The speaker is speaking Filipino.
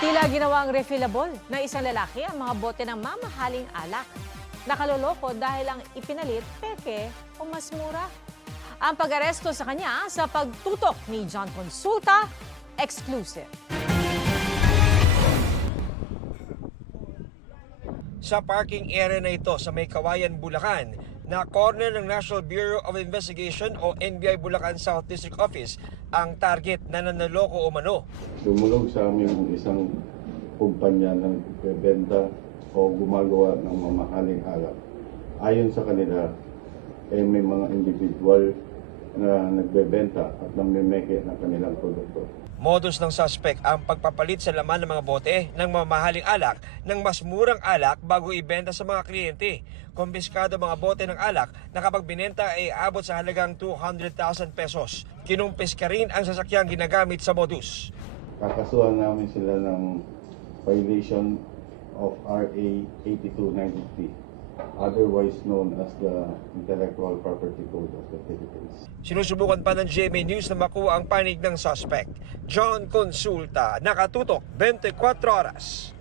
Tila ginawang refillable na isang lalaki ang mga bote ng mamahaling alak. Nakaloloko dahil ang ipinalit peke o mas mura. Ang pag-aresto sa kanya sa pagtutok ni John Consulta, exclusive. Sa parking area na ito sa May Kawayan, Bulacan, na corner ng National Bureau of Investigation o NBI Bulacan South District Office ang target na nanloloko o mano. Dumulog sa amin isang kumpanya ng bebenta o gumagawa ng mamahaling alak. Ayon sa kanila, may mga individual na nagbebenta at namimeke ng kanilang produkto. Modus ng suspect ang pagpapalit sa laman ng mga bote ng mamahaling alak ng mas murang alak bago ibenta sa mga kliyente. Kumpiskado mga bote ng alak na kapag binenta ay abot sa halagang 200,000 pesos. Kinumpiska rin ang sasakyang ginagamit sa modus. Kakasuhan namin sila ng violation of RA 8293, otherwise known as the Intellectual Property Code of the Philippines. Sinusubukan pa ng GMA News na makuha ang panig ng suspect. John Consulta, nakatutok 24 oras.